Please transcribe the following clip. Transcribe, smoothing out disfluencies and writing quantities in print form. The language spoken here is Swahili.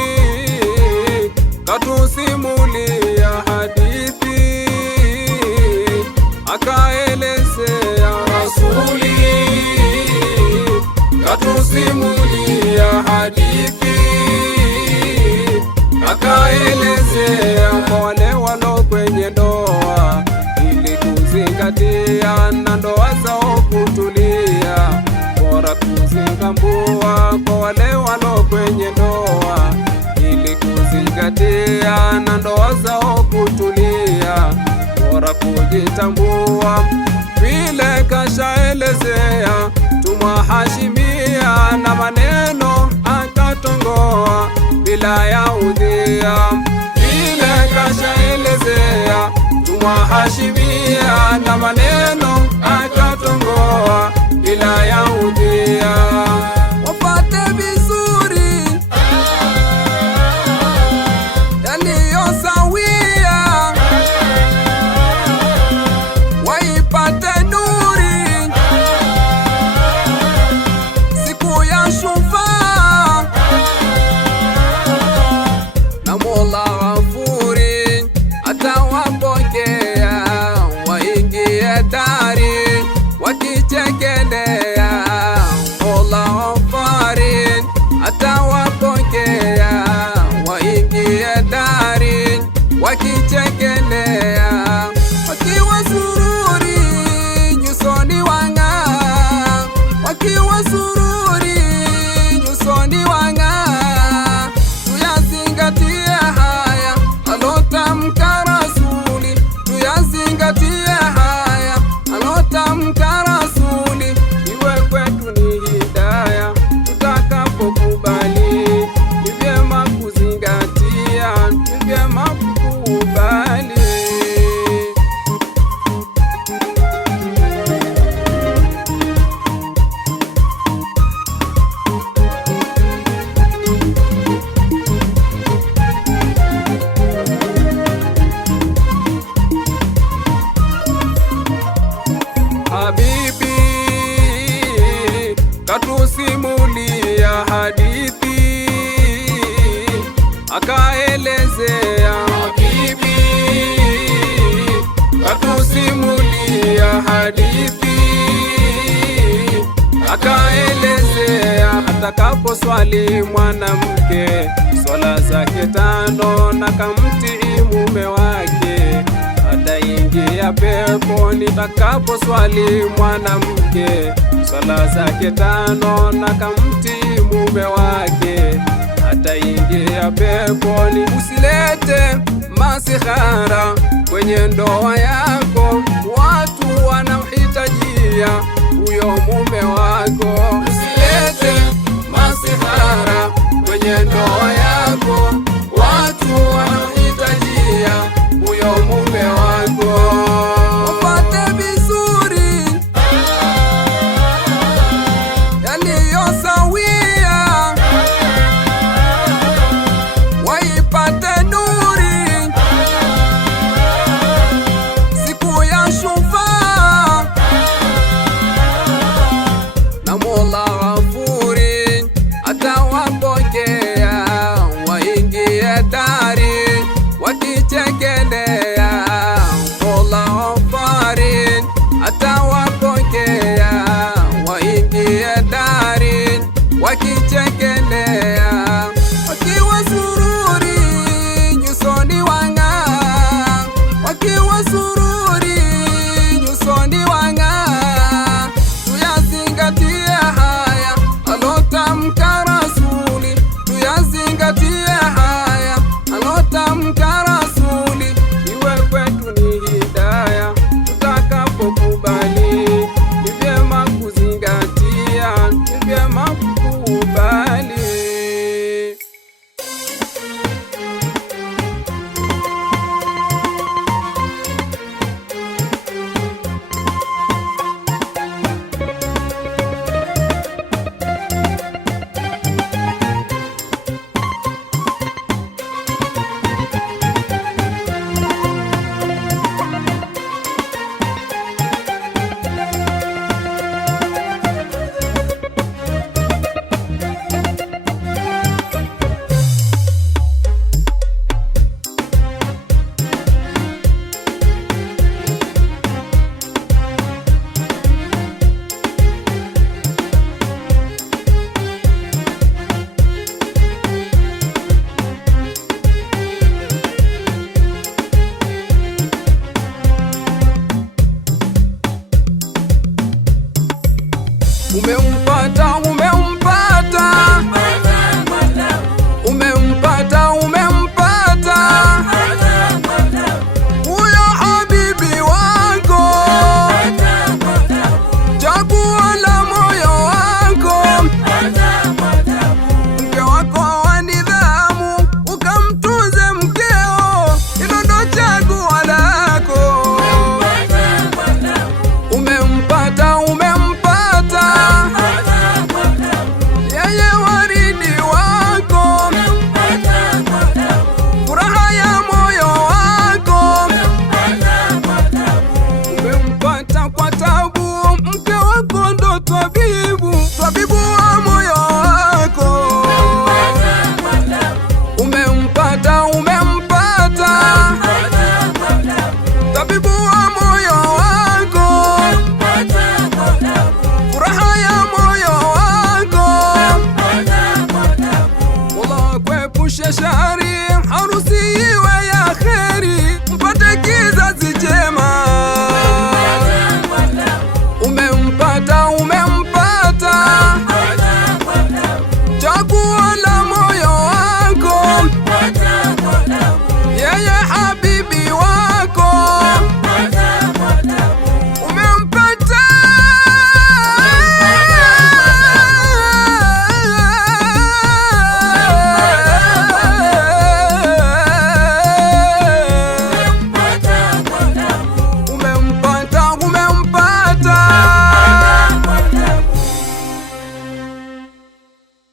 Rasuli katusimulia hadithi, akaelezea. Rasuli katusimulia hadithi, akaelezea. Kwa wale walo kwenye ndoa, ili kuzingatia na ndoa zao kutulia, bora kuzingambua. Kwa wale walo kwenye ndoa, ili kuzingatia na ndoa zao kutulia, bora kujitambua. Vile kashaelezea tumwahashimia, na maneno akatongoa bila ya udhia. Vile kashaelezea tumwahashimia, na maneno akatongoa bila ya udhia. Wapate vizuri yaliyosawia, waipate nuri siku ya shufaa, na Mola Ghafuri atawapokea, waingie dari wakichekelea. Mola Ghafuri atawapokea, waingie dari wakichekelea. Wakiwa sururi nyusoni wang'aa, wakiwa sururi nyusoni wang'aa. Tuyazingatie haya alotamka Rasuli, tuyazingatie haya alotamka Rasuli. Iwe kwetu ni hidaya tutakapokubali, ni vyema kuzingatia, ni vyema kukubali. Habibi katusimulia hadithi, akaelezea. Habibi katusimulia hadithi, akaelezea. Atakaposwali mwanamke swala zake 5 na kamtii mume wake, ataingia peponi. Atakaposwali mwanamke swala zake 5 na kamtii mume wake, ataingia peponi. Usilete masihara kwenye ndoa yako, watu wanamhitajia huyo mume wako. Usilete masihara kwenye ndoa yako, watu wanamhitajia huyo mume wako. Wapate vizuri yaliyosawia, waipate nuri siku ya shufaa, na Mola Ghafuri atawapokea, waingie dari wakichekelea. Mola Ghafuri atawapokea, waingie dari wakichekelea. Wakiwa sururi nyusoni wang'aa, wakiwa sururi nyusoni wang'aa. Tuyazingatie haya alotamka Rasuli, umempata